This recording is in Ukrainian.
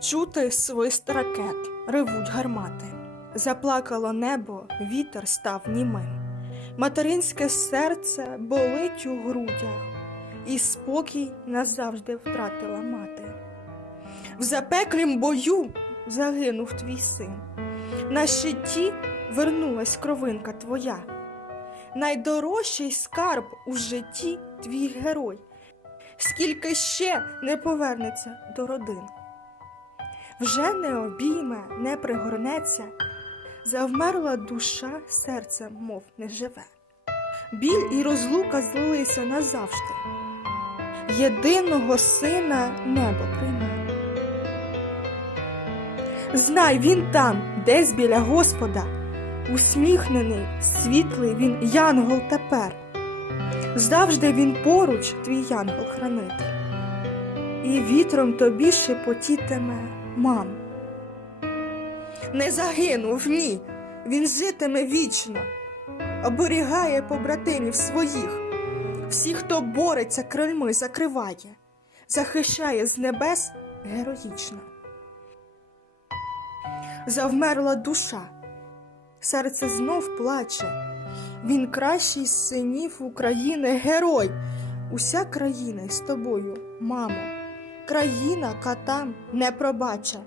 Чути свист ракет, ревуть гармати. Заплакало небо, вітер став німим. Материнське серце болить у грудях, і спокій назавжди втратила мати. В запеклім бою загинув твій син. На щиті вернулась кровинка твоя. Найдорожчий скарб у житті твій герой, скільки ще не повернеться до родин. Вже не обійме, не пригорнеться, завмерла душа серцем, мов не живе. Біль і розлука злилися назавжди, єдиного сина небо прийме. Знай, він там, десь біля Господа, усміхнений, світлий він янгол тепер. Завжди він поруч, твій янгол-хранитель, і вітром тобі шепотітиме: мам. Не загинув, ні, він житиме вічно, оберігає побратимів своїх, всіх, хто бореться, крильми закриває, захищає з небес героїчно. Завмерла душа, серце знов плаче, він кращий з синів України, герой. Уся країна з тобою, мамо, країна катам не пробаче.